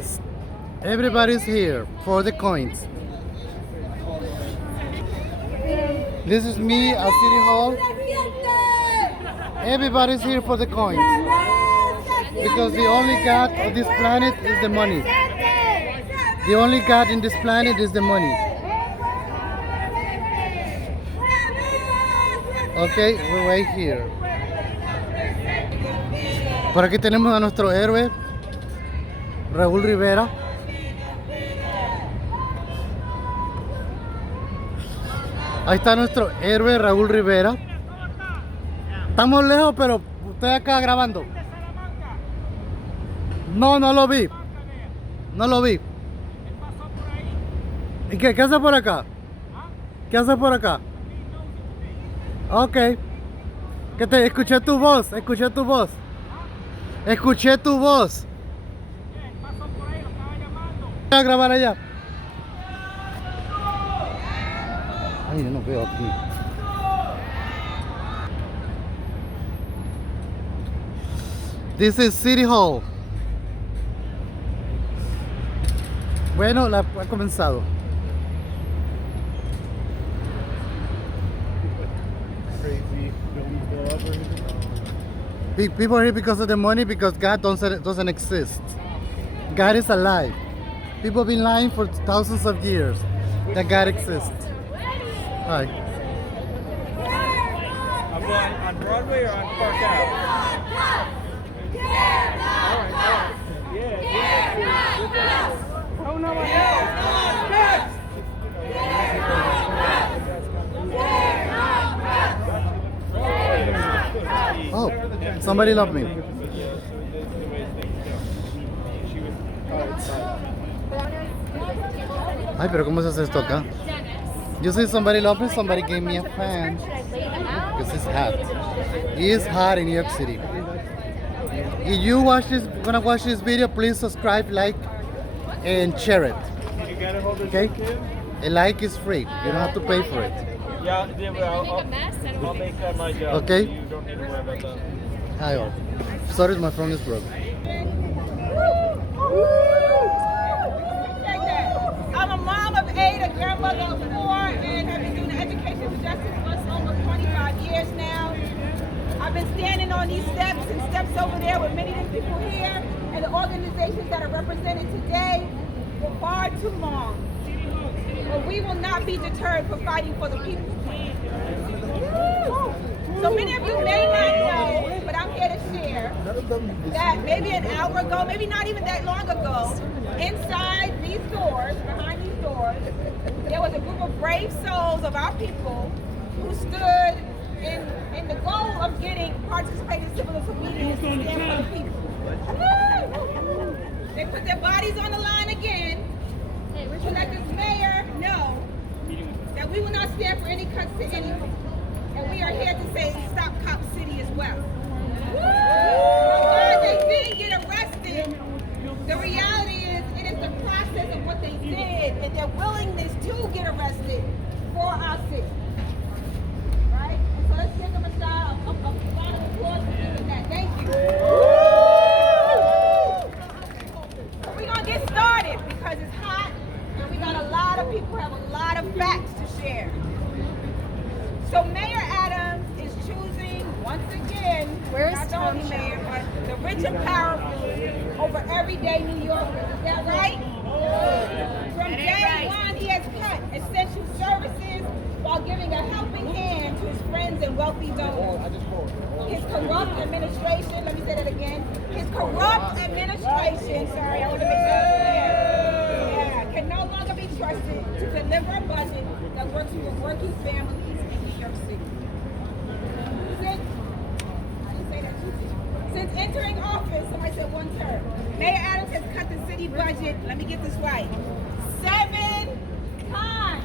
Yes, everybody's here for the coins. This is me at City Hall. Everybody's here for the coins. Because the only God of this planet is the money. The only God in this planet is the money. Okay, we're right here. Por aquí tenemos a nuestro héroe, Raúl Rivera. Ahí está nuestro héroe Raúl Rivera. Estamos lejos, pero estoy acá grabando. No lo vi. No lo vi. ¿Y qué hace por acá? ¿Qué hace por acá? Ok. Que te escuché tu voz, escuché tu voz. Escuché tu voz. Voy a grabar allá. Ay, yo no veo aquí. This is City Hall. Bueno, ha comenzado. People are here because of the money, because God doesn't exist. God is alive. People have been lying for thousands of years that God exists. Hi. On Broadway or on Park Ave? Oh, no, Oh, somebody love me. Ay, pero ¿cómo se hace esto acá? You see somebody love me, somebody gave me a fan. Because it's hot. It is hot in New York City. If you gonna watch this video, please subscribe, like, and share it. Okay? A like is free. You don't have to pay for it. Yeah, I'll make my job. Okay? You don't need to worry about that. Hi all. Sorry, my phone is broke. I'm a mom of 8, a grandmother of 4, and have been doing education for justice for over 25 years now. I've been standing on these steps and steps over there with many of the people here and the organizations that are represented today for far too long. But we will not be deterred from fighting for the people. So many of you may not know, but I'm here to share that maybe an hour ago, maybe not even that long ago, inside these doors, behind these doors, there was a group of brave souls of our people who stood in the goal of getting participating civil disobedience to stand for the people. They put their bodies on the line again to let this mayor know that we will not stand for any cuts to anyone. And we are here to say stop Cop City as well. While they didn't get arrested, the reality is it is the process of what they did and their willingness to get arrested for our city. Right? And so let's give them a round of applause for doing that. Thank you. So we're going to get started because it's hot and we got a lot of people who have a lot of facts to share. So Mayor Adams is choosing, once again, not the only mayor, but the rich and powerful over everyday New Yorkers. Is that right? From day one, he has cut essential services while giving a helping hand to his friends and wealthy donors. His corrupt administration, let me say that again, his corrupt administration, sorry, I want to make that clear, can no longer be trusted to deliver a budget that works for working families in New York City. Since entering office, somebody said one term, Mayor Adams has cut the city budget, let me get this right, 7 times.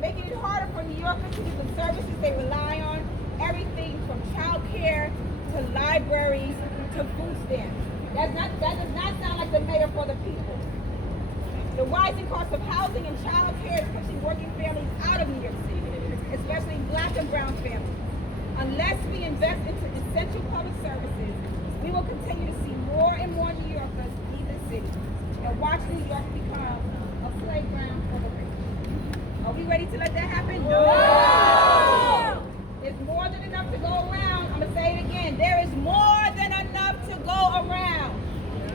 Making it harder for New Yorkers to get the services they rely on, everything from child care to libraries to food stamps. That does not sound like the mayor for the people. The rising cost of housing and child care is pushing working families out of New York City, especially Black and brown families. Unless we invest into essential public services, we will continue to see more and more New Yorkers leave the city and watch New York become a playground for the rich. Are we ready to let that happen? No! There's more than enough to go around. I'm going to say it again. There is more than enough to go around.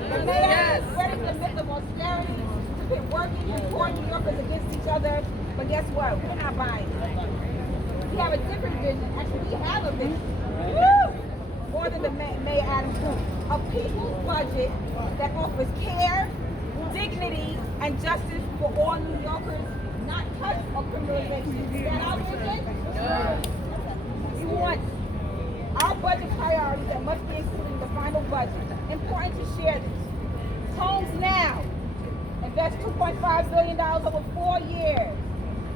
The mayor has spreading the myth of austerity. We've been working and pouring New Yorkers against each other. But guess what? We're not buying it. We have a different vision. Actually, we have a vision. Woo! More than the Mayor Adams group. A people's budget that offers care, dignity, and justice for all New Yorkers, not cuts or criminalization. Is that our vision? No. We want our budget priorities that must be included in the final budget. Important to share this. Homes Now invest $2.5 billion over 4 years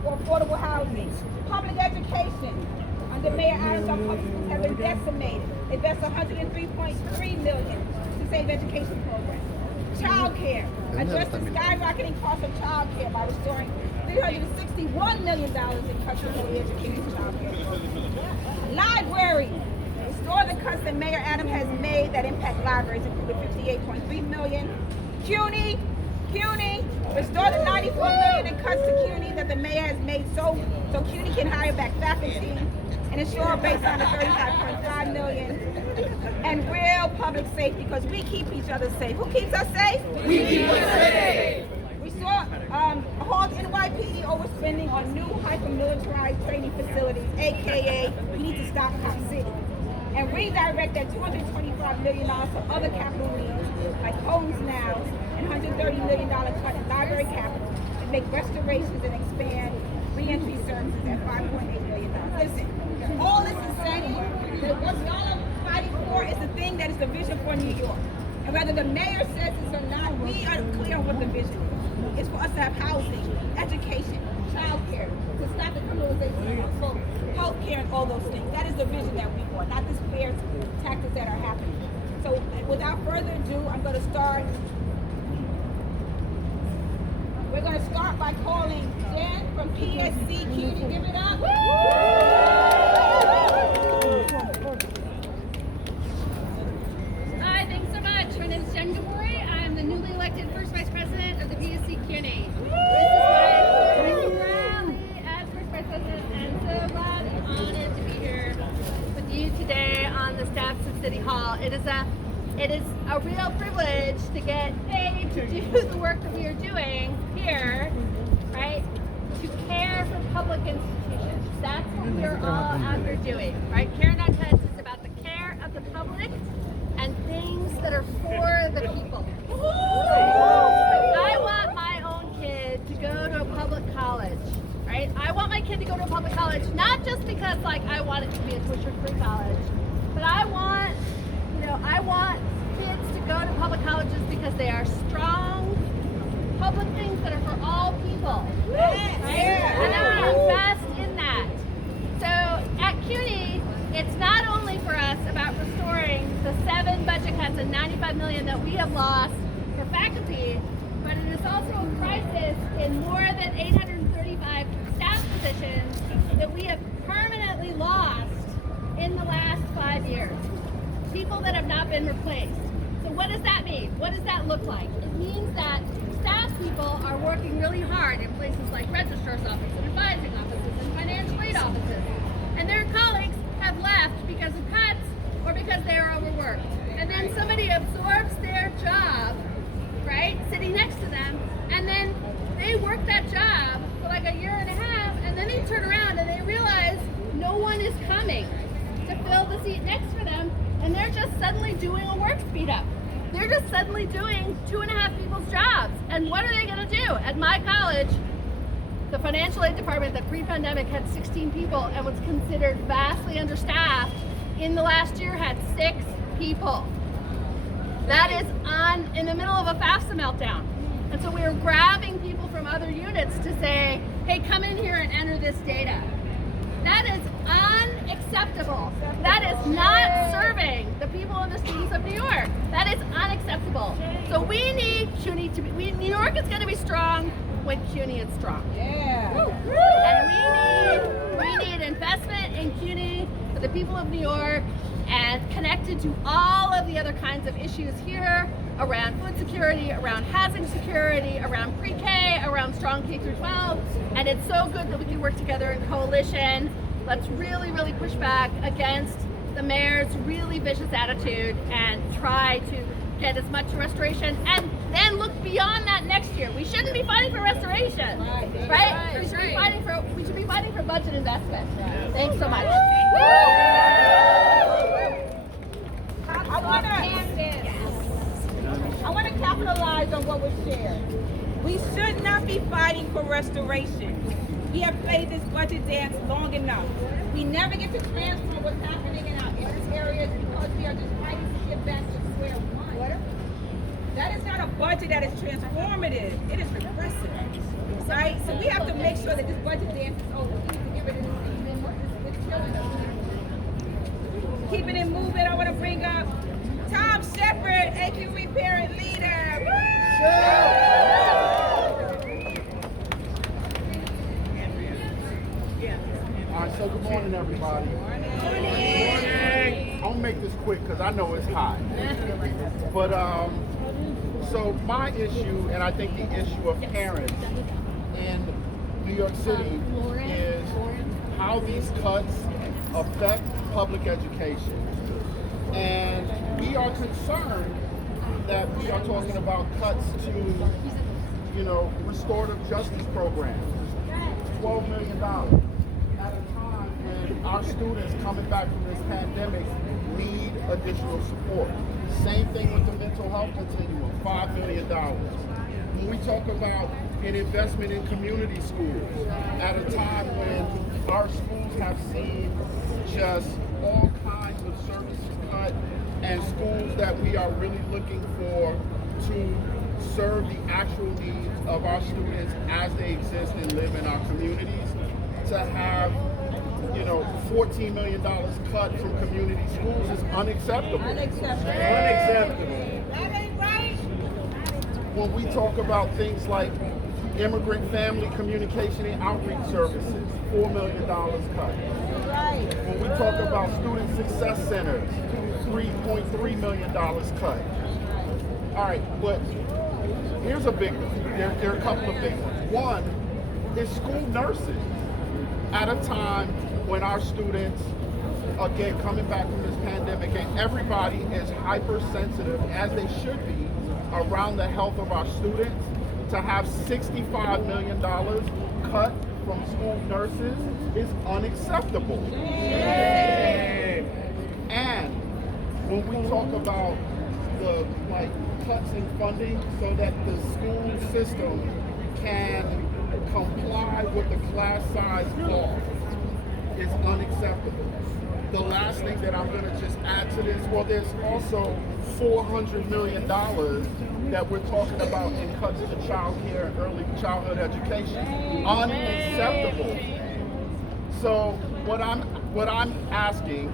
for affordable housing. Public education under Mayor Adams, our public schools have been decimated. Invest $103.3 million to save education programs. Child care, address the skyrocketing cost of child care by restoring $361 million in cuts to early education child care programs. Libraries, restore the cuts that Mayor Adams has made that impact libraries, including $58.3 million. CUNY, restore the $94 million in cuts to CUNY that the mayor has made so CUNY can hire back faculty and ensure based on the $35.5 million. And real public safety, because we keep each other safe. Who keeps us safe? We keep us safe. Restore, halt NYPD overspending on new hyper-militarized training facilities, AKA we need to stop Cop City. And redirect that $225 million to other capital needs like Homes Now and $130 million cut in library capital and make restorations and expand reentry services at $5.8 billion. Listen, all this is saying that what y'all are fighting for is the thing that is the vision for New York. And whether the mayor says this or not, we are clear on what the vision is. It's for us to have housing, education, child care, to stop the criminalization of folks, health care, and all those things. That is the vision that we want, not the fair tactics that are happening. So without further ado, I'm going to start. We're going to start by calling Jen from PSC. Can you give it up? Hi, thanks so much. My name is Jen Gabori. I'm the newly elected first vice president of the PSC CUNY. This is my first rally as first vice president, and so glad and honored to be here with you today on the steps of City Hall. It is a real privilege to get paid to do the work that we are doing here, right? To care for public institutions. That's what we're all out here doing, right? Care Not Touch is about the care of the public and things that are for the people. Right? I want my own kid to go to a public college, right? I want my kid to go to a public college, not just because I want it to be a tuition-free college, but I want kids to go to public colleges because they are strong public things that are for all people. Right? And I want to invest in that. So at CUNY, it's not only for us about restoring the 7 budget cuts and $95 million that we have lost for faculty, but it is also a crisis in more than 835 staff positions that we have permanently lost in the last 5 years. People that have not been replaced. So what does that mean? What does that look like? It means that staff people are working really hard in places like registrar's office and advising offices and financial aid offices. And their colleagues have left because of cuts or because they are overworked. And then somebody absorbs their job, right, sitting next to them, and then they work that job for like a year and a half, and then they turn around and they realize no one is coming to fill the seat next to them, and they're just suddenly doing a work speed up. They're just suddenly doing 2.5 people's jobs. And what are they going to do? At my college, the financial aid department that pre-pandemic had 16 people and was considered vastly understaffed, in the last year had 6 people. That is in the middle of a FAFSA meltdown. And so we are grabbing people from other units to say, hey, come in here and enter this data. That is unacceptable. That is not serving the people and the students of New York. That is unacceptable. So we need CUNY to be, New York is going to be strong when CUNY is strong. Yeah. And we need investment in CUNY for the people of New York and connected to all of the other kinds of issues here around food security, around housing security, around pre-K, around strong K through 12. And it's so good that we can work together in coalition. Let's really, really push back against the mayor's really vicious attitude and try to get as much restoration and then look beyond that next year. We shouldn't be fighting for restoration, right? We should be fighting for budget investment. Thanks so much. I want to capitalize on what was shared. We should not be fighting for restoration. We have played this budget dance long enough. We never get to transform what's happening in our areas because we are just fighting to get back to square one. That is not a budget that is transformative. It is regressive, right? So we have to make sure that this budget dance is over. We need to get rid of this killing us. Keeping it moving, I want to bring up Tom Shepard, AQE parent leader. All right, so good morning, everybody. Good morning. I'll make this quick because I know it's hot. But so my issue, and I think the issue of parents in New York City is how these cuts affect public education. And we are concerned that we are talking about cuts to, restorative justice programs, $12 million. At a time when our students coming back from this pandemic need additional support. Same thing with the mental health continuum, $5 million. When we talk about an investment in community schools, at a time when our schools have seen just all kinds of services cut and schools that we are really looking for to serve the actual needs of our students as they exist and live in our communities, to have $14 million cut from community schools is unacceptable. Unacceptable. That ain't right. When we talk about things like immigrant family communication and outreach services, $4 million cut. Right. When we talk about student success centers, $3.3 million cut. All right, but here's a big one. There are a couple of big ones. One is school nurses. At a time when our students, again, coming back from this pandemic, and everybody is hypersensitive, as they should be, around the health of our students, to have $65 million cut from school nurses is unacceptable. And when we talk about the cuts in funding so that the school system can comply with the class size law is unacceptable. The last thing that I'm going to just add to this, well, there's also $400 million that we're talking about in cuts to child care and early childhood education. Unacceptable. So what I'm asking,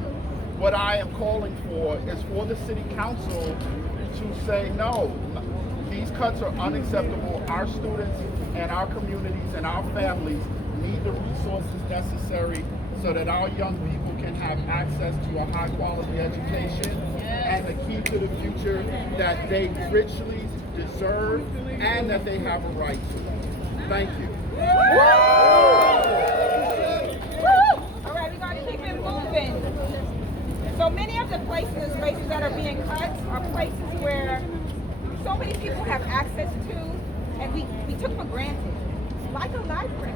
what I am calling for is for the city council to say no. These cuts are unacceptable. Our students and our communities and our families need the resources necessary so that our young people can have access to a high quality education and the key to the future that they richly deserve and that they have a right to. Thank you. All right, we're going to keep it moving. So many of the places and spaces that are being cut are places where so many people have access to, and we took for granted, like a library.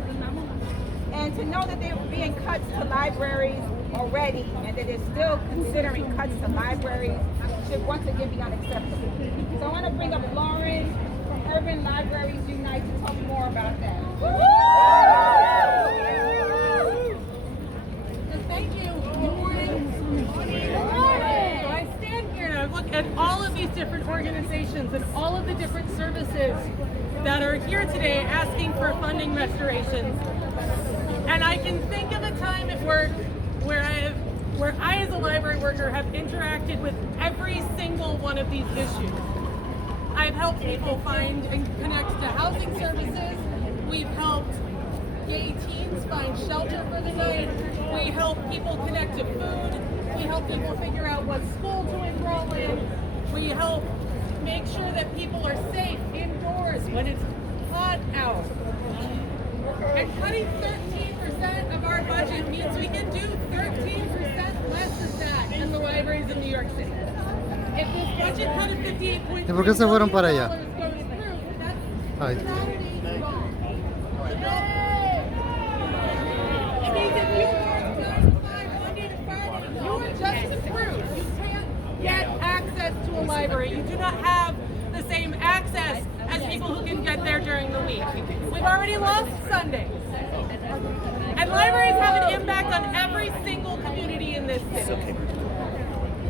And to know that they're being cuts to libraries already, and that they're still considering cuts to libraries, should once again be unacceptable. So I want to bring up Lauren from Urban Libraries Unite to talk more about that. Thank you. Good morning. So I stand here and I look at all of these different organizations and all of the different services that are here today asking for funding restorations. And I can think of a time at work where I as a library worker have interacted with every single one of these issues. I've helped people find and connect to housing services. We've helped gay teens find shelter for the night. We help people connect to food. We help people figure out what school to enroll in. We help make sure that people are safe indoors when it's hot out. And cutting 13% of our budget means we can do 13% less than that in the libraries in New York City. If this budget cut of $58.3 ¿Y por qué se fueron para allá? goes through, that's Ay. strategy wrong. It means if you work 9 to 5, Monday to Friday, you are just approved. You can't get access to a library. You do not have the same access as people who can get there during the week. We've already lost Sundays. And libraries have an impact on every single community in this city.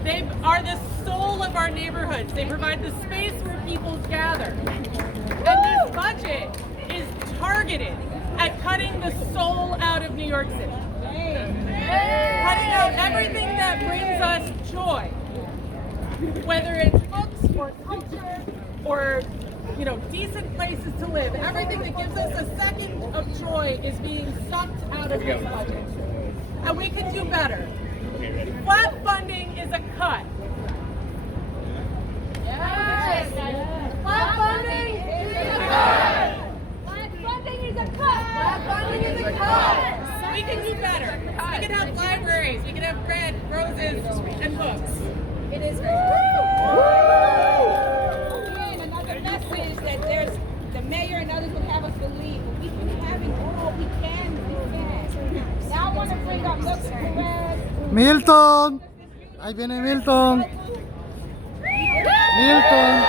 They are the soul of our neighborhoods. They provide the space where people gather. And this budget is targeted at cutting the soul out of New York City. Cutting out everything that brings us joy. Whether it's books or culture or decent places to live. Everything that gives us a second of joy is being sucked out of this budget. And we can do better. Flat funding is a cut. Yes. Flat funding is a cut. Flat funding is a cut. Flat funding is a cut. We can do better. We can have libraries. We can have bread, roses, and books. It is again another message that there's the mayor and others would have us believe we can have it all. We can. Now I want to bring up Milton Perez. Milton. Ahí viene Milton. Milton.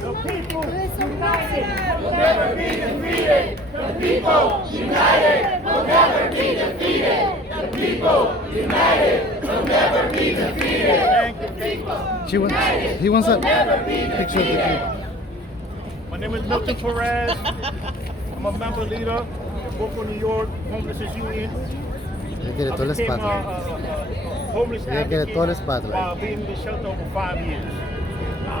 The people united will never be defeated. The people united will never be defeated. The people united will never be defeated. He wants a picture of the kid. My name is Milton Perez. I'm a member leader of Brooklyn, New York Homelessness Union. Ya quiere todo el I became spotlight. a homeless Ya quiere advocate todo el spotlight. while being in the shelter over 5 years.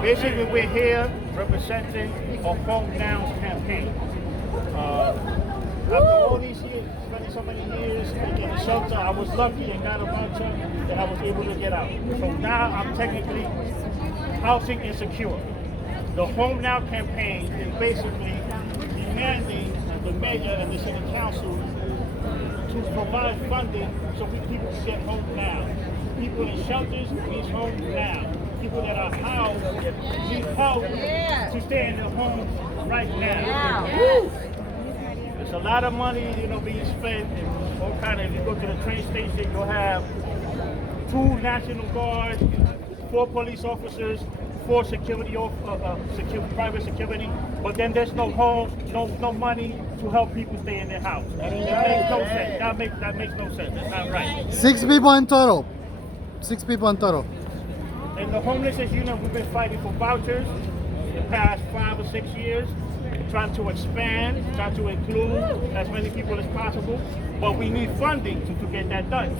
Basically, we're here representing a Home Downs campaign. After all these years, spending so many years in the shelter, I was lucky and got a voucher that I was able to get out. So now I'm technically housing insecure. The Home Now campaign is basically demanding the mayor and the city council to provide funding so people can get home now. People in shelters need homes now. People that are housed need help to stay in their homes right now. There's a lot of money, being spent. All kind of. If you go to the train station, you'll have 2 National Guards, 4 police officers, 4 private security. But then there's no homes, no money to help people stay in their house. That makes no sense. That makes no sense. That's not right. 6 people in total. 6 people in total. In the homelessness unit, we've been fighting for vouchers the past 5 or 6 years, trying to expand, trying to include as many people as possible, but we need funding to get that done.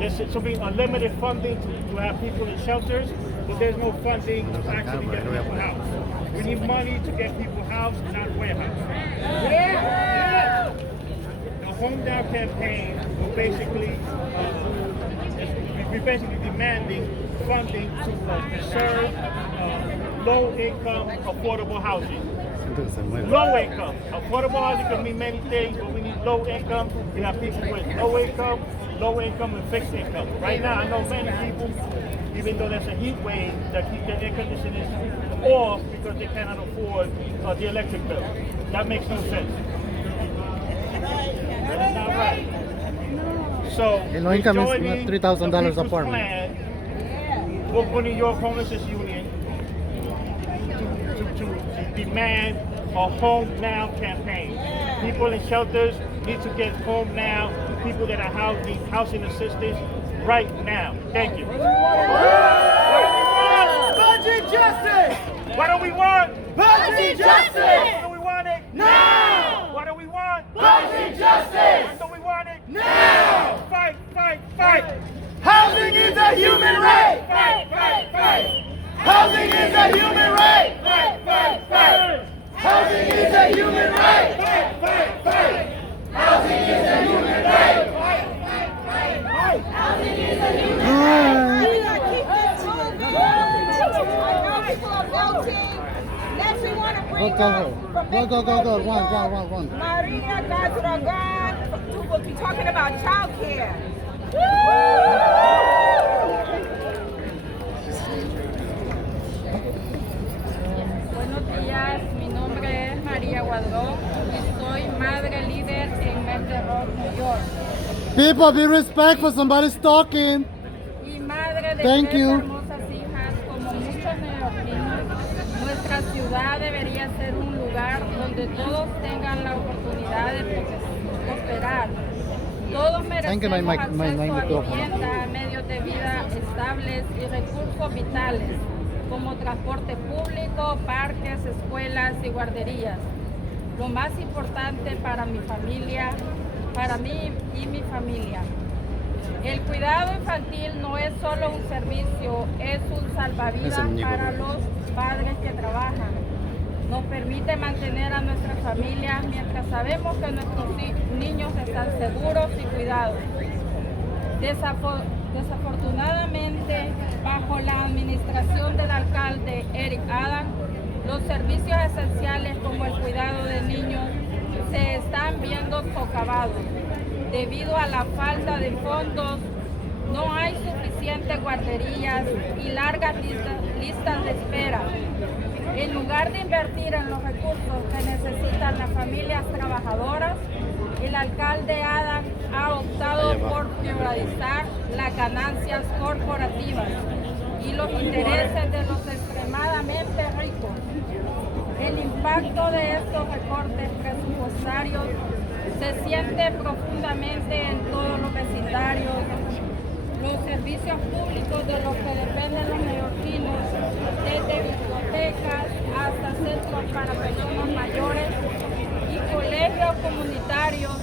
There's should be unlimited funding to have people in shelters, but there's no funding to actually get people housed. We need money to get people housed, not warehouse. The Home Down campaign will basically, we're basically demanding funding to serve low-income, affordable housing. Low income. Affordable housing can mean many things, but we need low income. We have people with low income and fixed income. Right now, I know many people, even though there's a heat wave, that keep their air conditioners off because they cannot afford the electric bill. That makes no sense. That is not right. So, El low income is $3,000 apartment. Plan, Brooklyn, New York Homelessness Union, to demand a Home Now campaign. People in shelters need to get home now. People that are housed need housing assistance right now. Thank you. What do we want? Budget justice! What do we want? Budget justice! When do we want it? Now! What do we want? Budget justice! When do we want it? Now! Fight, fight, fight! Housing is a human right! Fight, fight, fight! Housing is a human right! Fight, fight, fight! a human right. Fight, fight, fight. Housing is a human right. Fight, fight, fight. Housing is a human right. We gotta keep this moving. I know people are melting. Next, we want to bring Go, up from go. Run. Maria Gadragan, who will be talking about childcare. Buenos días, mi nombre es María Guadrón y soy madre líder en Mentor Road, New York. People, be respectful. Somebody's talking. Y madre de Thank tres you. hermosas hijas, como muchos neoyorquinos, nuestra ciudad debería ser un lugar donde todos tengan la oportunidad de prosperar. Todos Thank you, my merecemos acceso a microphone. vivienda, medios de vida estables y recursos vitales, como transporte público, parques, escuelas y guarderías. Lo más importante para mi familia, para mí y mi familia. El cuidado infantil no es solo un servicio, es un salvavidas para los padres que trabajan. Nos permite mantener a nuestras familias mientras sabemos que nuestros niños están seguros y cuidados. Desafortunadamente, bajo la administración del alcalde Eric Adams, los servicios esenciales como el cuidado de niños se están viendo socavados. Debido a la falta de fondos, no hay suficientes guarderías y largas listas de espera. En lugar de invertir en los recursos que necesitan las familias trabajadoras, el alcalde Adams ha optado por priorizar las ganancias corporativas y los intereses de los extremadamente ricos. El impacto de estos recortes presupuestarios se siente profundamente en todos los vecindarios. Los servicios públicos de los que dependen los neoyorquinos, desde bibliotecas hasta centros para personas mayores y colegios comunitarios,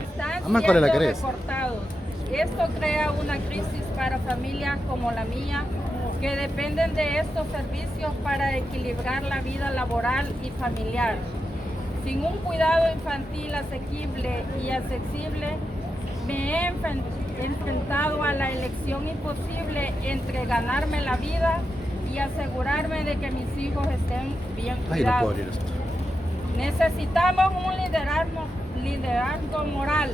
están siendo recortados. Esto crea una crisis para familias como la mía, que dependen de estos servicios para equilibrar la vida laboral y familiar. Sin un cuidado infantil asequible y accesible, me he enfrentado a la elección imposible entre ganarme la vida y asegurarme de que mis hijos estén bien cuidados. Necesitamos un liderazgo moral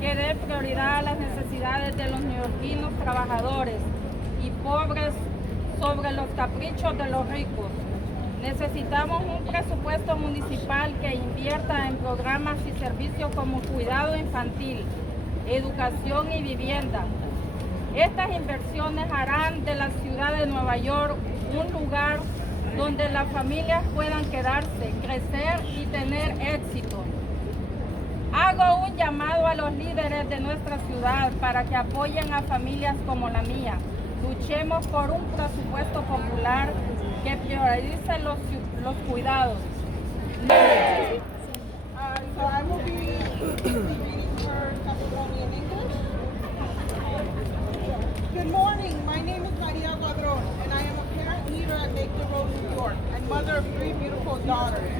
que dé prioridad a las necesidades de los neoyorquinos trabajadores y pobres sobre los caprichos de los ricos. Necesitamos un presupuesto municipal que invierta en programas y servicios como cuidado infantil, educación y vivienda. Estas inversiones harán de la ciudad de Nueva York un lugar donde las familias puedan quedarse, crecer y tener éxito. Hago un llamado a los líderes de nuestra ciudad para que apoyen a familias como la mía. Luchemos por un presupuesto popular que priorice los cuidados. So I will be reading for testimony in English. Good morning. My name is Maria Guadron, and I am a parent leader at Make the Road, New York, and mother of 3 beautiful daughters.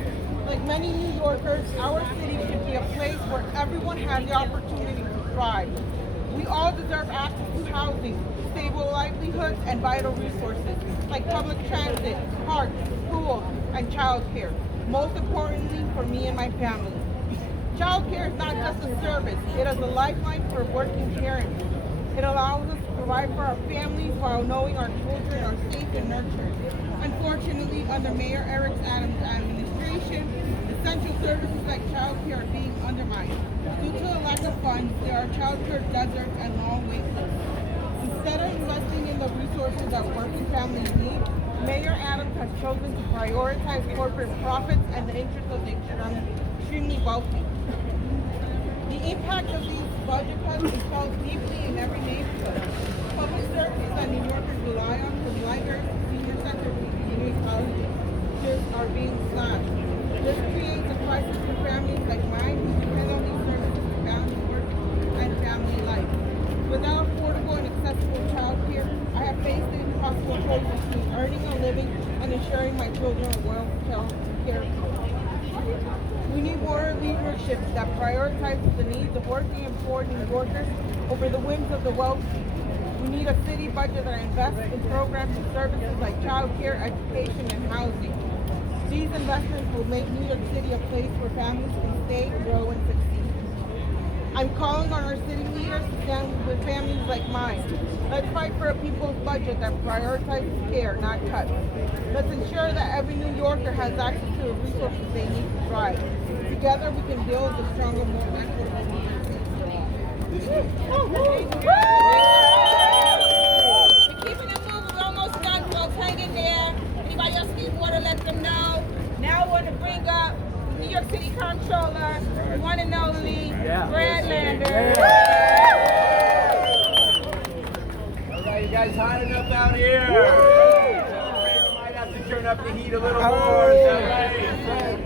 Like many New Yorkers, our city should be a place where everyone has the opportunity to thrive. We all deserve access to housing, stable livelihoods, and vital resources like public transit, parks, schools, and childcare. Most importantly, for me and my family. Childcare is not just a service, it is a lifeline for working parents. It allows us to provide for our families while knowing our children are safe and nurtured. Unfortunately, under Mayor Eric Adams' administration, essential services like childcare are being undermined. Due to a lack of funds, there are childcare deserts and long wait lists. Instead of investing in the resources that working families need, Mayor Adams has chosen to prioritize corporate profits and the interests of the extremely wealthy. The impact of these budget cuts is felt deeply in every neighborhood. Public services that New Yorkers rely on, from libraries to senior centers to community colleges, are being slashed. This creates a crisis for families like mine who depend on these services to balance work and family life. Without affordable and accessible childcare, I have faced the impossible choice between earning a living and ensuring my children a well-healthy care. We need more leadership that prioritizes the needs of working and poor New Yorkers over the whims of the wealthy. We need a city budget that invests in programs and services like child care, education, and housing. These investments will make New York City a place where families can stay, grow, and succeed. I'm calling on our city leaders to stand with families like mine. Let's fight for a people's budget that prioritizes care, not cuts. Let's ensure that every New Yorker has access to the resources they need to thrive. Together we can build a stronger, more equitable New York City. We're keeping it moving. We're almost done, folks. Hang in there. Anybody else need water, let them know. Now I want to bring up New York City Comptroller, the one and only Brad Lander. All right, you guys hot enough out here? We might have to turn up the heat a little more.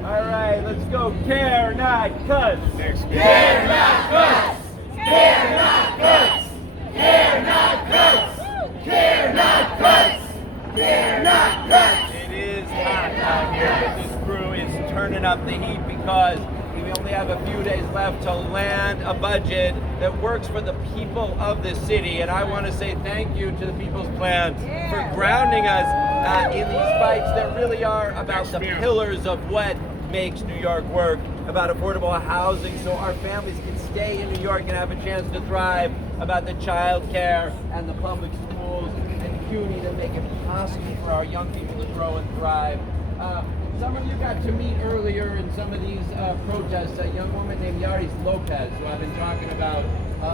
All right, let's go. Care, not cuss. Care, not cuss. Care, not cuss. Care, not cuss. Care, not cuss. Care, not cuss. It is hot out here, but this crew is turning up the heat because we only have a few days left to land a budget that works for the people of this city. And I want to say thank you to the People's Plan for grounding us in these fights that really are about the pillars of what makes New York work, about affordable housing so our families can stay in New York and have a chance to thrive, about the child care and the public schools and CUNY that make it possible for our young people to grow and thrive. Some of you got to meet earlier in some of these protests a young woman named Yaris Lopez, who I've been talking about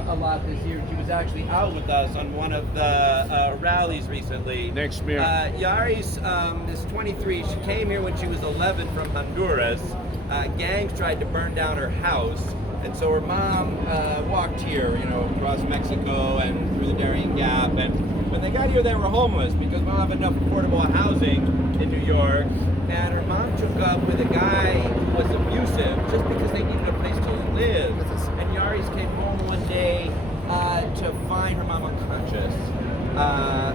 a lot this year. She was actually out with us on one of the rallies recently. Next mayor. Yaris is 23. She came here when she was 11 from Honduras. Gangs tried to burn down her house. And so her mom walked here, across Mexico and through the Darien Gap. And when they got here, they were homeless because we don't have enough affordable housing in New York. And her mom took up with a guy who was abusive just because they needed a place to live. And Yaris came home one day to find her mom unconscious.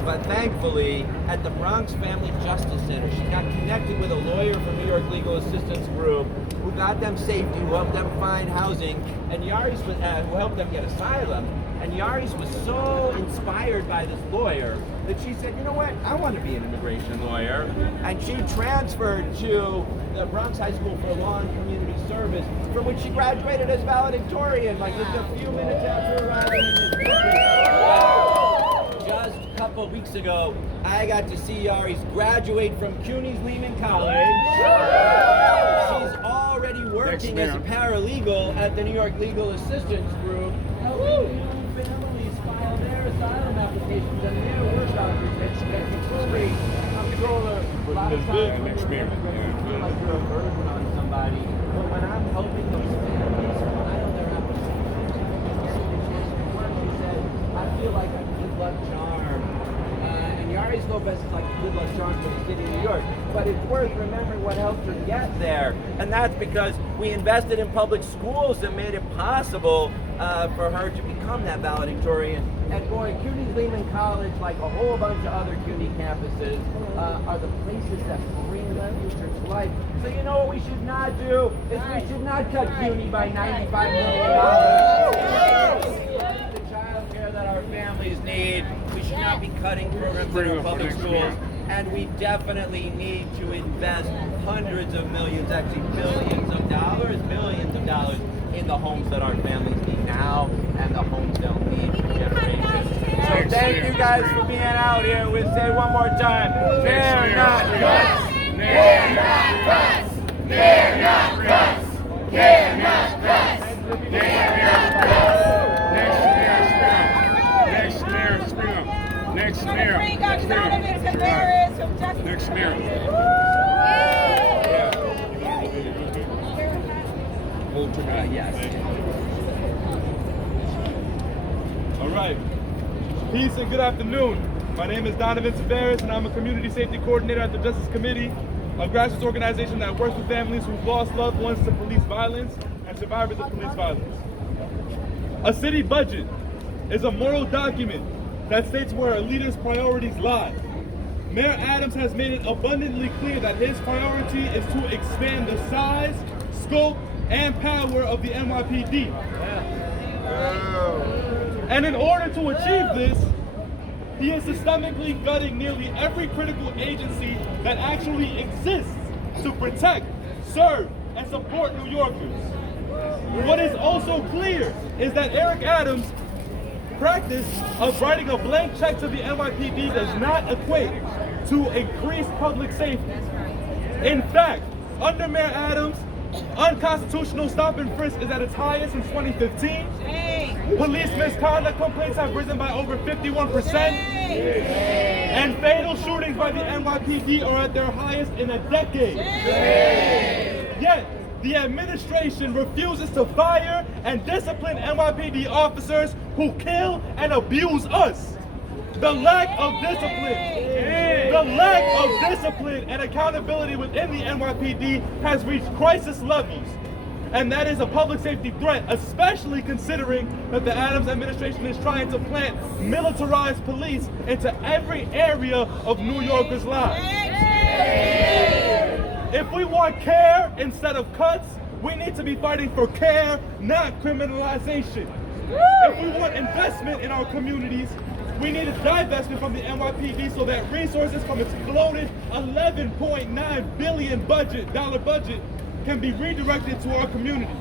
But thankfully, at the Bronx Family Justice Center, she got connected with a lawyer from New York Legal Assistance Group who got them safety, who helped them find housing, and Yaris was, who helped them get asylum. And Yaris was so inspired by this lawyer that she said, you know what, I want to be an immigration lawyer. And she transferred to the Bronx High School for Law and Community Service, from which she graduated as valedictorian, like just a few minutes after arriving in this country. Just a couple of weeks ago, I got to see Yaris graduate from CUNY's Lehman College. She's already working as a paralegal at the New York Legal Assistance Group, helping families file their asylum applications and their work documents at the comptroller. A lot of times when you're an immigrant, you feel like you're a burden on somebody. But when I'm helping those families file their applications, she said, I feel like a good luck charm. And Yaris Lopez is like a good luck charm for the city of New York. But it's worth remembering what helped her get there. And that's because we invested in public schools that made it possible for her to become that valedictorian. And boy, CUNY's Lehman College, like a whole bunch of other CUNY campuses, are the places that bring the future to life. So you know what we should not do? Is we should not cut CUNY by $95 million. The child care that our families need. We should not be cutting programs in our public schools. And we definitely need to invest hundreds of millions, actually billions of dollars in the homes that our families need now and the homes they'll need for generations. So thank you guys for being out here. We'll say one more time. Dare not cuss. Dare not cuss. Dare not cuss. Dare not cuss. Dare not cuss. Next mayor, speak. Next mayor. Bring up Donovan Tavares from Justice. Next mayor. Yes. All right. Peace and good afternoon. My name is Donovan Tavares, and I'm a community safety coordinator at the Justice Committee, a grassroots organization that works with families who've lost loved ones to police violence and survivors of police violence. A city budget is a moral document that states where a leader's priorities lie. Mayor Adams has made it abundantly clear that his priority is to expand the size, scope, and power of the NYPD. And in order to achieve this, he is systemically gutting nearly every critical agency that actually exists to protect, serve, and support New Yorkers. What is also clear is that Eric Adams' practice of writing a blank check to the NYPD does not equate to increased public safety. In fact, under Mayor Adams, unconstitutional stop and frisk is at its highest since 2015. Police misconduct complaints have risen by over 51%. And fatal shootings by the NYPD are at their highest in a decade. Yet, the administration refuses to fire and discipline NYPD officers who kill and abuse us. The lack of discipline and accountability within the NYPD has reached crisis levels. And that is a public safety threat, especially considering that the Adams administration is trying to plant militarized police into every area of New Yorkers' lives. If we want care instead of cuts, we need to be fighting for care, not criminalization. If we want investment in our communities, we need a divestment from the NYPD so that resources from its bloated $11.9 billion budget can be redirected to our communities.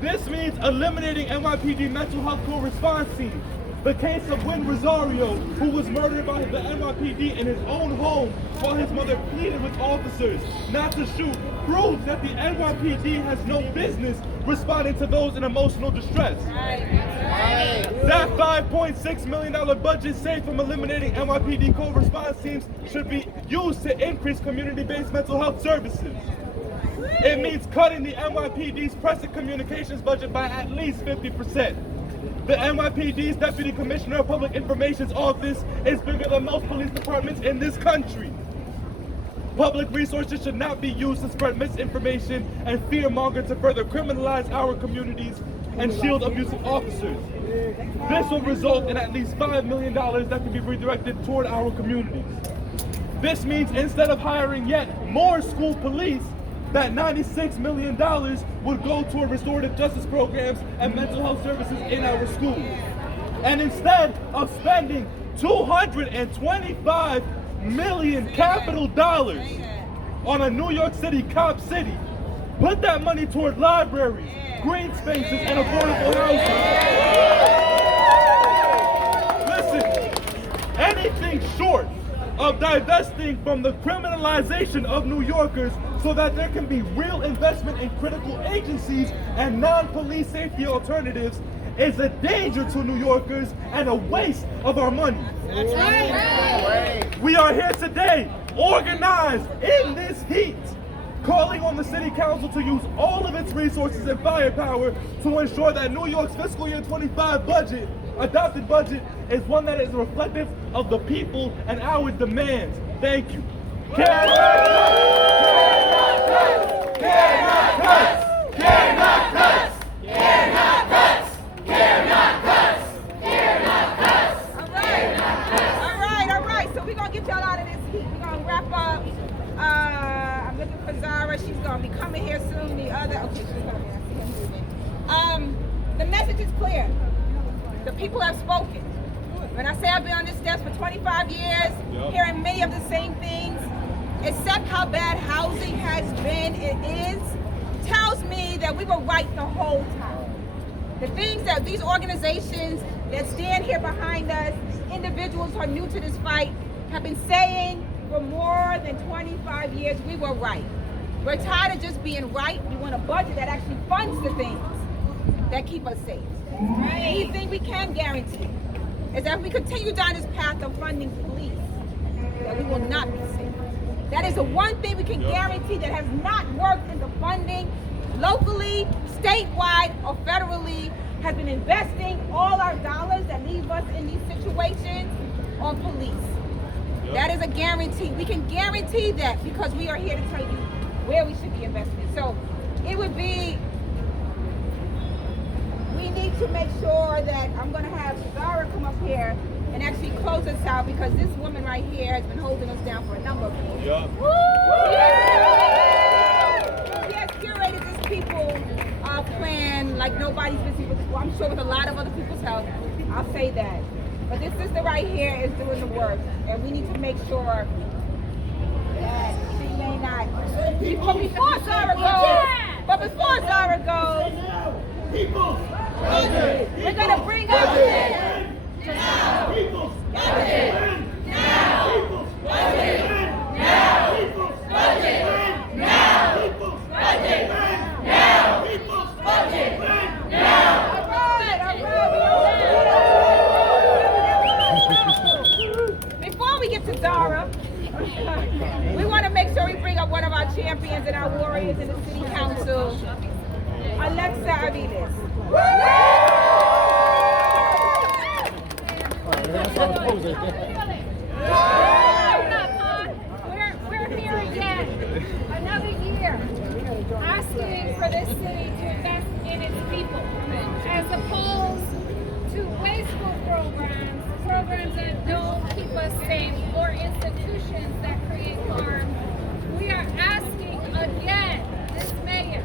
This means eliminating NYPD mental health co-response teams. The case of Win Rosario, who was murdered by the NYPD in his own home while his mother pleaded with officers not to shoot, proves that the NYPD has no business responding to those in emotional distress. That $5.6 million budget saved from eliminating NYPD co-response teams should be used to increase community-based mental health services. It means cutting the NYPD's press and communications budget by at least 50%. The NYPD's Deputy Commissioner of Public Information's office is bigger than most police departments in this country. Public resources should not be used to spread misinformation and fearmonger to further criminalize our communities and shield abusive officers. This will result in at least $5 million that can be redirected toward our communities. This means instead of hiring yet more school police, that $96 million would go toward restorative justice programs and mental health services in our schools. And instead of spending $225 million capital dollars on a New York City cop city, put that money toward libraries, green spaces, and affordable housing. Listen, anything short of divesting from the criminalization of New Yorkers so that there can be real investment in critical agencies and non-police safety alternatives is a danger to New Yorkers and a waste of our money. That's right. We are here today, organized in this heat, calling on the City Council to use all of its resources and firepower to ensure that New York's fiscal year 25 adopted budget is one that is reflective of the people and our demands. Thank you. All right. So we're going to get y'all out of this heat. We're going to wrap up. I'm looking for Zara. She's going to be coming here soon. Okay, she's coming here. I see her moving. The message is clear. The people have spoken. When I say I've been on this desk for 25 years, hearing many of the same things, except how bad housing has been, it is, tells me that we were right the whole time. The things that these organizations that stand here behind us, individuals who are new to this fight, have been saying for more than 25 years, we were right. We're tired of just being right. We want a budget that actually funds the things that keep us safe. The thing we can guarantee is that if we continue down this path of funding police, that we will not be safe. That is the one thing we can guarantee that has not worked in the funding locally, statewide, or federally, has been investing all our dollars that leave us in these situations on police. That is a guarantee. We can guarantee that because we are here to tell you where we should be investing. So it would be, we need to make sure that I'm going to have Zara come up here and actually close us out, because this woman right here has been holding us down for a number of years. Yeah. She has curated this people plan like nobody's busy with, well, I'm sure with a lot of other people's help. I'll say that. But this sister right here is doing the work, and we need to make sure that she may not. But before Zara goes, we're gonna bring up. Before we get to Zara, we want to make sure we bring up one of our champions and our warriors in the city council, Alexa Aviles. We're here again, another year, asking for this city to invest in its people, as opposed to wasteful programs that don't keep us safe, or institutions that create harm. We are asking again, this mayor,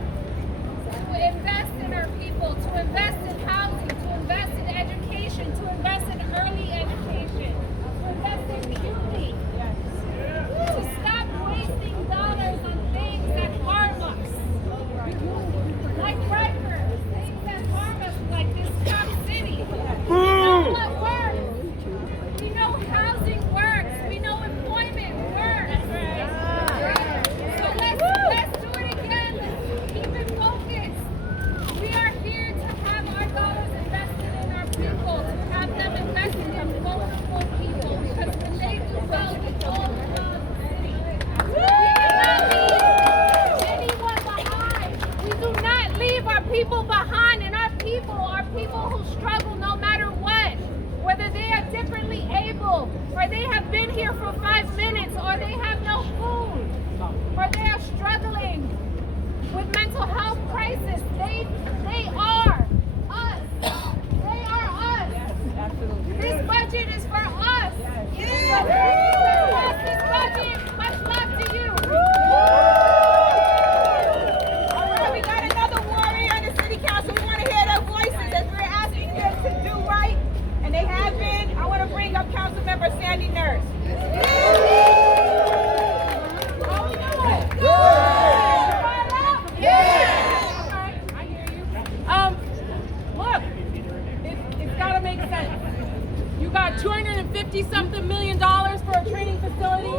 to invest in our people, to invest in housing, to invest in education, to invest in early education, to invest in community, to stop wasting dollars on things that harm us, like Rikers, things that harm us, like this top city. We know what works. We know housing works. We know employment works. So let's do it again. Let's keep it focused. We are here to have our dollars invested in our people, to have them invested in vulnerable people, because when they do well, it's all around the city. We do not leave anyone behind. We do not leave our people behind, and our people are people who struggle no matter what. Whether they are differently able, or they have been here for 5 minutes, or they have no food, or they are struggling with mental health crisis, they are us. They are us. This budget is for us. So pass this budget. Much love to you. All right, we got another warrior in the city council. We want to hear their voices as we're asking them to do right. And they have been. I want to bring up Council Member Sandy Nurse. Look, it's got to make sense. You got $250-something million for a training facility,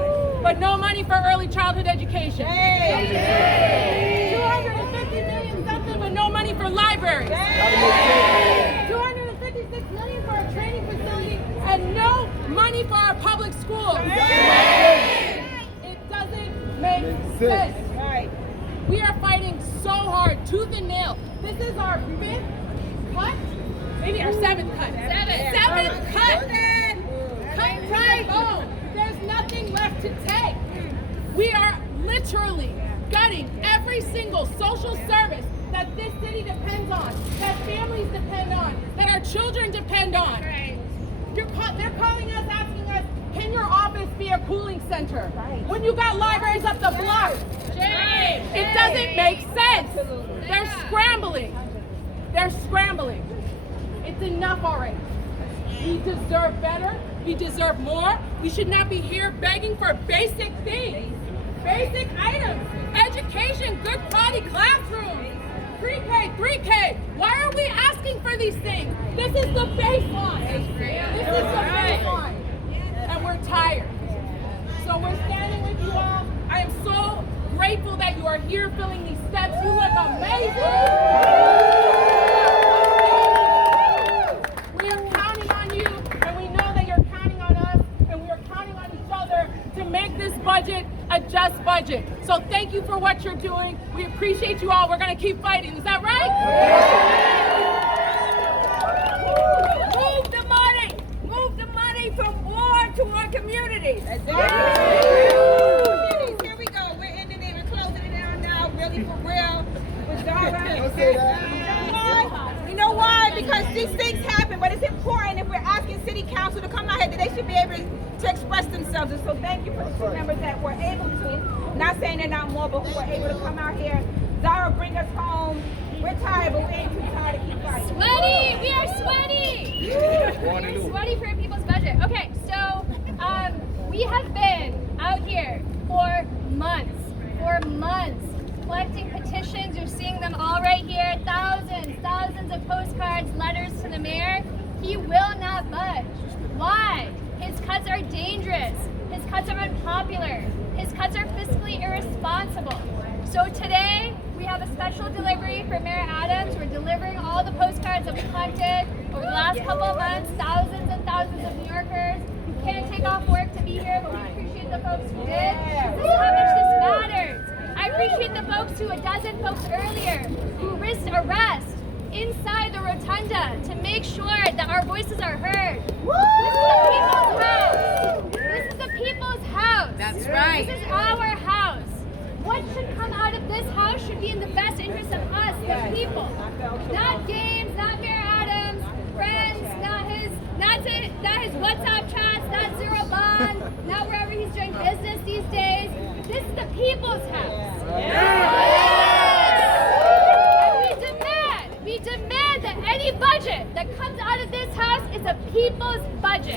but no money for early childhood education. $250 million something, but no money for libraries. $256 million for a training facility and no money for our public schools. It doesn't make sense. Right. We are fighting so hard, tooth and nail. This is our 5th cut, maybe our 7th cut. Seventh cut. Cut to the bone. There's nothing left to take. We are literally gutting every single social service that this city depends on, that families depend on, that our children depend on. They're calling us, asking us, can your office be a cooling center? When you got libraries up the block. It doesn't make sense. They're scrambling. They're scrambling. It's enough already. We deserve better. We deserve more. We should not be here begging for basic things. Basic items. Education, good quality classrooms. Pre-K, 3K. Why are we asking for these things? This is the baseline. This is the baseline. And we're tired. So we're standing with you all. I am so grateful that you are here filling these steps. You look amazing. We are counting on you, and we know that you're counting on us, and we are counting on each other to make this budget a just budget. So thank you for what you're doing. We appreciate you all. We're going to keep fighting. Is that right? Move the money. Move the money from war to our communities. Here we go. We're ending it. We're closing it down now. Really for real. With Zara. You know why? Because these things happen. happen, but it's important if we're asking city council to come out here that they should be able to express themselves. And so thank you for the two members that were able to, not saying they're not more, but who were able to come out here. Zara, bring us home. We're tired, but we ain't too tired to keep fighting. Sweaty! We are sweaty! We're sweaty for a people's budget. Okay, so we have been out here for months, collecting petitions. You're seeing them all right here. Thousands of postcards, letters to the mayor. He will not budge. Why? His cuts are dangerous. His cuts are unpopular. His cuts are fiscally irresponsible. So today, we have a special delivery for Mayor Adams. We're delivering all the postcards that we collected over the last couple of months. Thousands and thousands of New Yorkers who can't take off work to be here, but we appreciate the folks who did. This is how much this matters. I appreciate the folks who, a dozen folks earlier, who risked arrest inside the rotunda to make sure that our voices are heard. This is the people's house. This is the people's house. That's right. This is our house. What should come out of this house should be in the best interest of us, the people. Not games, not Mayor Adams, friends, not his WhatsApp chats, not Zero Bond, not wherever he's doing business these days. This is the people's house. And we demand that any budget that comes out of this house is a people's budget.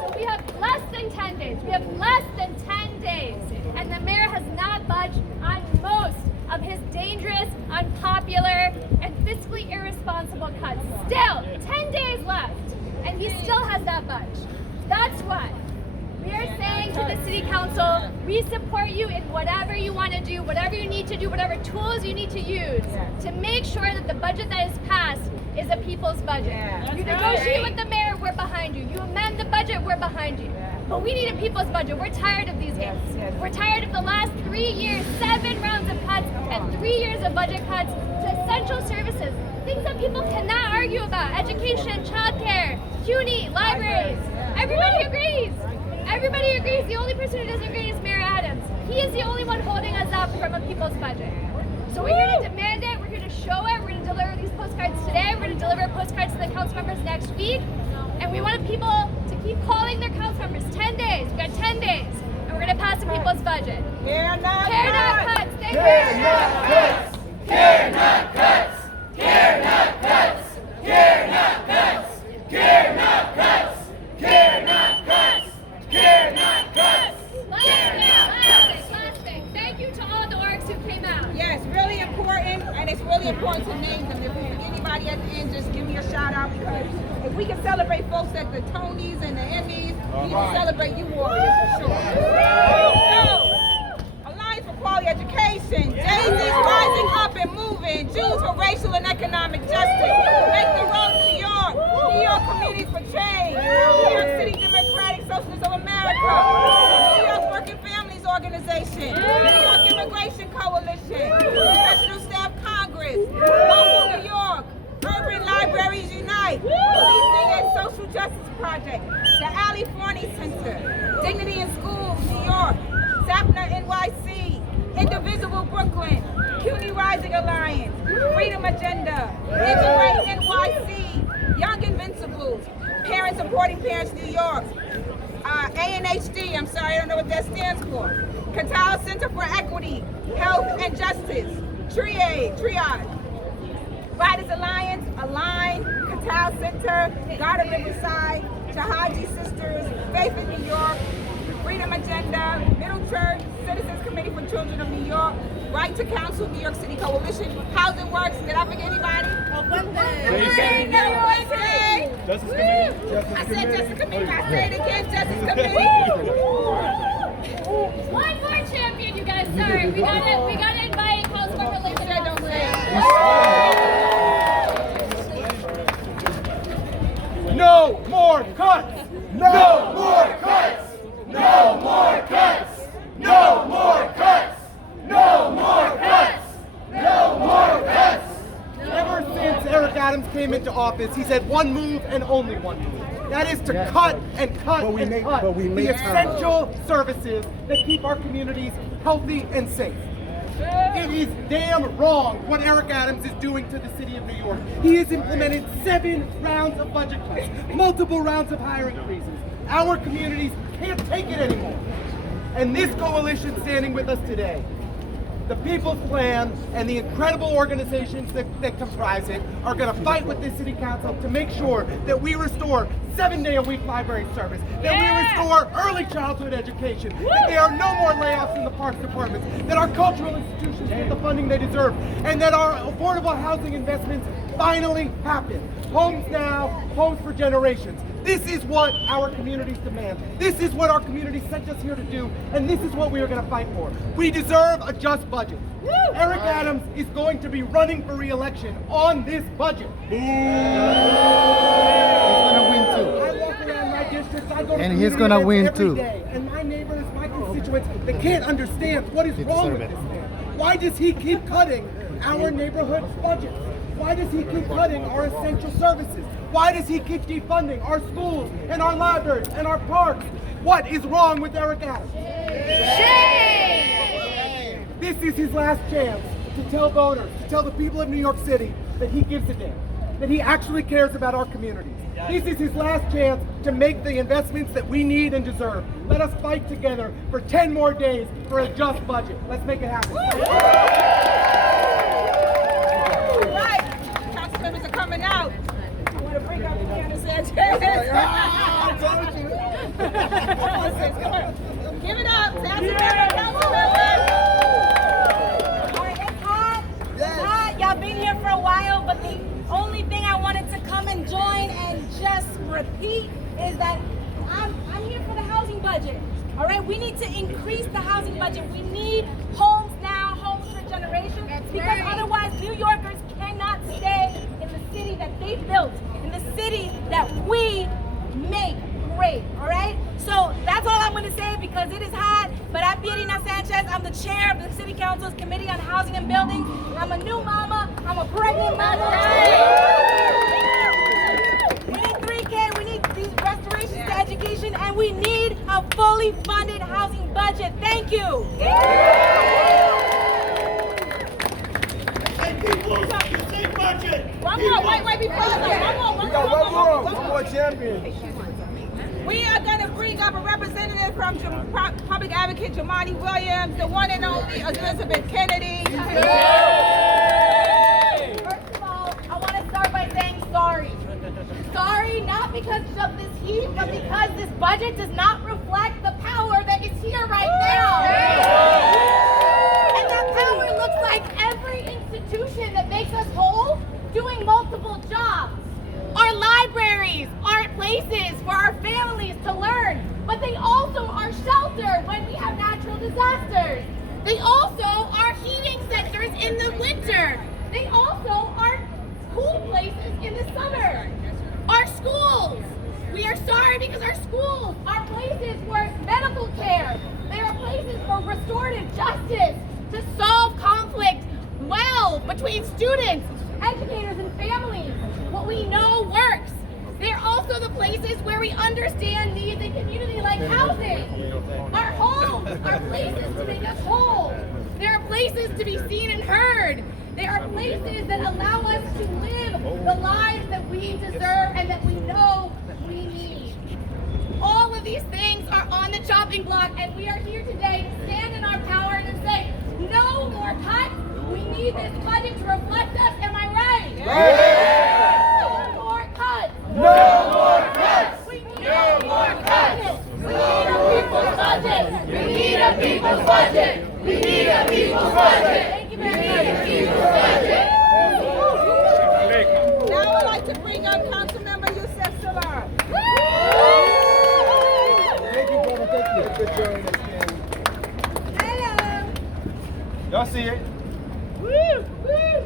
So we have less than 10 days. We have less than 10 days. And the mayor has not budged on most of his dangerous, unpopular, and fiscally irresponsible cuts. Still, 10 days left, and he still has not budged. That's why we are saying to the city council, we support you in whatever you want to do, whatever you need to do, whatever tools you need to use to make sure that the budget that is passed is a people's budget. You negotiate with the mayor, we're behind you. You amend the budget, we're behind you. But we need a people's budget. We're tired of these games. We're tired of the last 3 years, 7 rounds of cuts, and 3 years of budget cuts to essential services. Things that people cannot argue about. Education, childcare, CUNY, libraries. Everybody agrees. Everybody agrees. The only person who doesn't agree is Mayor Adams. He is the only one holding us up from a people's budget. So we're here to demand it. We're here to show it. We're going to deliver these postcards today. We're going to deliver postcards to the council members next week. And we want people to keep calling their council members. 10 days. We've got 10 days. And we're going to pass a people's budget. Care not cuts. Thank you. Care not cuts. Care not cuts. Care not cuts. Care not cuts. Care not cuts. Care not cuts. Care not cuts. Last thing. Thank you to all the orgs who came out. Yes, really important, and it's really important to name them. If anybody at the end, just give me a shout out, because if we can celebrate folks at the Tonys and the Emmys, we can celebrate you warriors for sure. So, Alliance for Quality Education, Daisies Rising Up and Moving, Jews for Racial and Economic Justice, Make the Road New York, New York Communities for Change, New York City Democratic Socialists of America, New York Working Families Organization, New York Immigration Coalition, Professional Staff Congress, Local New York, Urban Libraries Unite, Policing and Social Justice Project, the Ali Forney Center, Dignity in Schools, New York, Sapna NYC, Indivisible Brooklyn, CUNY Rising Alliance, Freedom Agenda, Integrate NYC, Young Invincibles, Parents Supporting Parents New York, ANHD, I'm sorry, I don't know what that stands for, Catal Center for Equity, Health and Justice, Triage, Writers Alliance, Align, Catal Center, Garden Riverside, Jahaji Sisters, Faith in New York, Freedom Agenda, Middle Church, Citizens Committee for Children of New York, Right to Counsel, New York City Coalition, Housing Works. Did I forget anybody? Justice Committee. I said Justice Committee. I say it again, Justice Committee. One more champion, you guys. Sorry, we gotta invite Councilmember Lincoln. Don't say No more cuts! No more cuts! No more cuts! No more cuts! No more cuts! No more cuts! Ever since Eric Adams came into office, he said one move and only one move. That is to cut and cut and cut the essential services that keep our communities healthy and safe. It is damn wrong what Eric Adams is doing to the city of New York. He has implemented 7 rounds of budget cuts, multiple rounds of hiring freezes. Our communities can't take it anymore. And this coalition standing with us today, the People's Plan and the incredible organizations that comprise it are going to fight with this city council to make sure that we restore 7-day-a-week library service, that we restore early childhood education, that there are no more layoffs in the parks departments, that our cultural institutions get the funding they deserve, and that our affordable housing investments finally happen. Homes now, homes for generations. This is what our communities demand. This is what our communities sent us here to do, and this is what we are going to fight for. We deserve a just budget. Eric Adams is going to be running for re-election on this budget. He's gonna win too. I walk around my district, I go to And he's community gonna events win every too. day, and my neighbors, my constituents, they can't understand what is He wrong deserve with it. this man. Why does he keep cutting our neighborhood budgets? Why does he keep cutting our essential services? Why does he keep defunding our schools and our libraries and our parks? What is wrong with Eric Adams? Shame! This is his last chance to tell voters, to tell the people of New York City that he gives a damn, that he actually cares about our communities. This is his last chance to make the investments that we need and deserve. Let us fight together for 10 more days for a just budget. Let's make it happen. Right. Council members are coming out. I want to bring up Deanna Sanchez. Give it up. Council member, council member. All right, it's hot. It's hot. Y'all been here for a while, but the only thing I wanted to come and join and just repeat is that I'm here for the housing budget. All right, we need to increase the housing budget. We need homes now, homes for generations, because otherwise New Yorkers cannot stay in the city that they built, in the city that we make great, all right? So that's all I'm going to say because it is hot, but I'm Deanna Sanchez. I'm the chair of the City Council's Committee on Housing and Buildings. I'm a new mama. I'm a pregnant mama. We need 3K. We need these restorations to education, and we need a fully funded housing budget. Thank you. One more. Wait before you go. One more champion. We are going to bring up a representative from Public Advocate Jamani Williams, the one and only Elizabeth Kennedy. First of all, I want to start by saying sorry. Sorry, not because of this heat, but because this budget does not reflect the power that is here right now. And that power looks like every institution that makes us whole doing multiple jobs. Our libraries are places for our families to learn, but they also are shelter when we have natural disasters. They also are heating centers in the winter. They also are cool places in the summer. Our schools. We are sorry because our schools are places for medical care. They are places for restorative justice, to solve conflict well between students, educators, and families. What we know works. They're also the places where we understand needs in community like housing. Our homes are places to make us whole. There are places to be seen and heard. There are places that allow us to live the lives that we deserve and that we know we need. All of these things are on the chopping block, and we are here today to stand in our power and to say, no more cuts. We need this budget to reflect us. Am I right? No more cuts. No more cuts. We need no more cuts. We need a people's budget. We need a people's budget. We need a people's budget. Thank you very much. We need a people's budget. Now I'd like to bring up Councilmember Youssef Salar. Thank you, brother. Thank you. Good joining us, man. Hello. Y'all see it?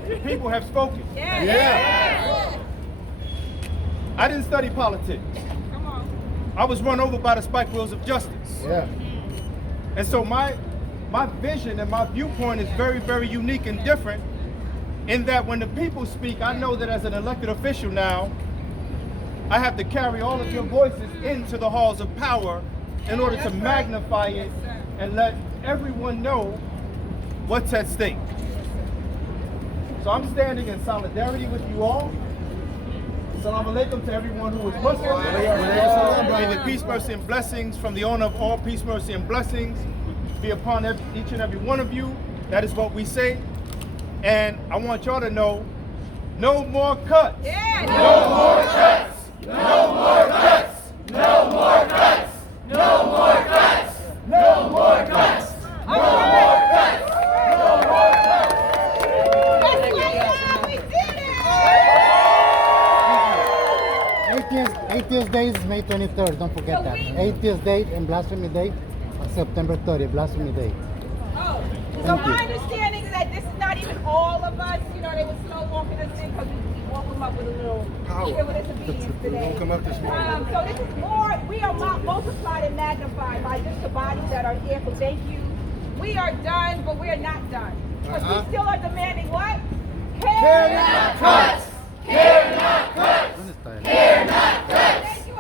The people have spoken. Yeah. I didn't study politics. Come on. I was run over by the spike wheels of justice. Yeah. And so my vision and my viewpoint is very, very unique and different in that when the people speak, I know that as an elected official now, I have to carry all of your voices into the halls of power in order to magnify it and let everyone know what's at stake. So I'm standing in solidarity with you all. Salam alaikum to everyone who is Muslim. May the peace, mercy, and blessings from the owner of all peace, mercy, and blessings be upon each and every one of you. That is what we say. And I want y'all to know, no more cuts. Yeah, No more cuts. No more cuts. No more cuts. No more cuts. No more cuts. No more cuts. No more cuts. we did it! Atheist Day is May 23rd, don't forget that. Atheist Day and Blasphemy Day, September 30th, Blasphemy Day. Oh, so Thank you. my understanding is that this is not even all of us. You know, they were slow walking us in because we woke them up with a little civil disobedience today. Come up this morning. So this is more, we are multiplied and magnified by just the bodies that are here, so thank you. We are done, but we are not done. Because we still are demanding what? Care not cuts! Care not cuts! Care not cuts! Thank you,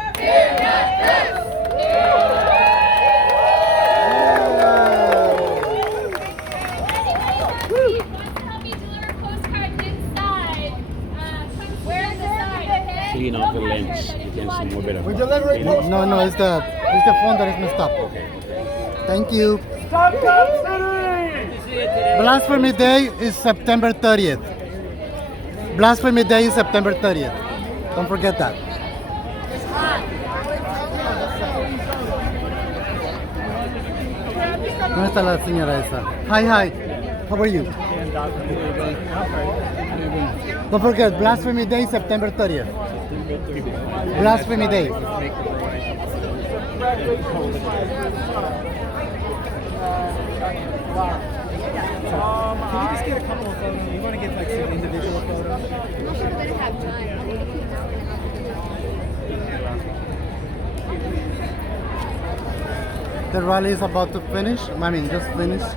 Clean off the lens. You can see more better. We're delivering. No, it's the phone that is messed up. Thank you. Blasphemy Day is September 30th. Blasphemy Day is September 30th. Don't forget that. ¿Dónde está la señora esa? Hi. How are you? Don't forget, Blasphemy Day, September 30th. Blasphemy Day. Can you just get a couple of photos? You want to get like some individual photos? I'm not sure we're gonna have time. I'm gonna keep an hour and a half. The rally is about to finish. I mean, just finished.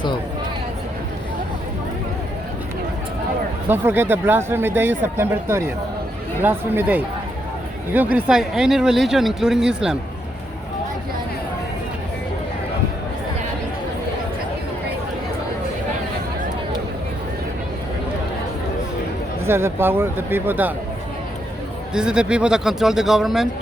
So, don't forget the Blasphemy Day is September 30th. Blasphemy Day. You can criticize any religion, including Islam. These are the people that control the government.